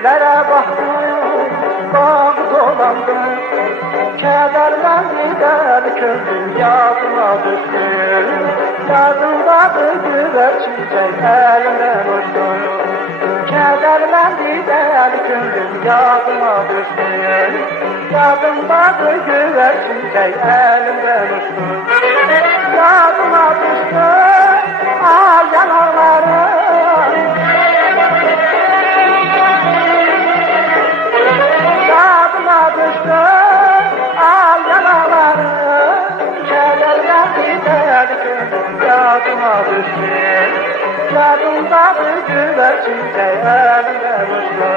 Güllere baktım, bağ dolandım, kederden gider kördüm, yadıma düştü. Yadımdadır güzel çiçek, elimden uçtu. Kederden gider kördüm, yadıma düştü. Yadımdadır güzel çiçek, elimden uçtu. Yadıma düştü, al yanaklarım. Yadıma düştü, al yanaklarım. Kederden gider kördüm, yadıma düştü. Yadımdadır güzel çiçek, elimden uçtu.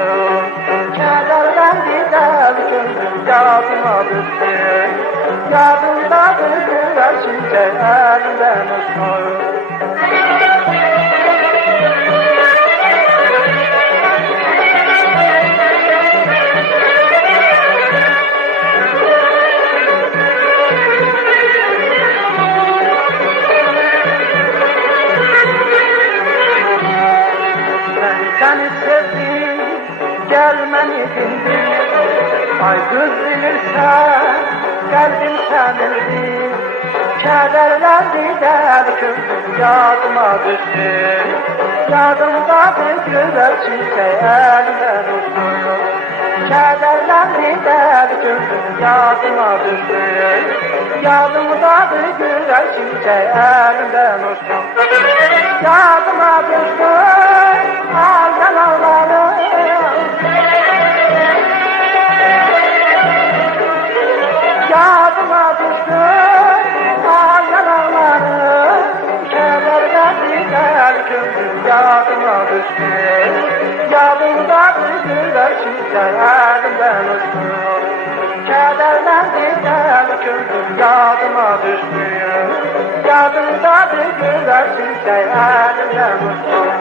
Kederden gider kördüm, yadıma düştü. Yadımdadır güzel çiçek, elimden uçtu. Seni sevdim, gelmeni bildim. Ay kız bilirsen, kalbim senildi. Kederlendi der kördüm, yadıma düştü. Yadımdadır güzel çiçek, elimden uçtu. Kederlendi der kördüm, yadıma düştü. Yadımdadır güzel çiçek, elimden uçtu. Yadıma düştü, al yanaklarım. Yadıma düştü, al yanaklarım. Kederden gider kördüm, yadıma düştü. Yadımdadır güzel çiçek, elimden uçtu. Kederden gider kördüm, yadıma düştü. Yadımdadır güzel çiçek, elimden uçtu.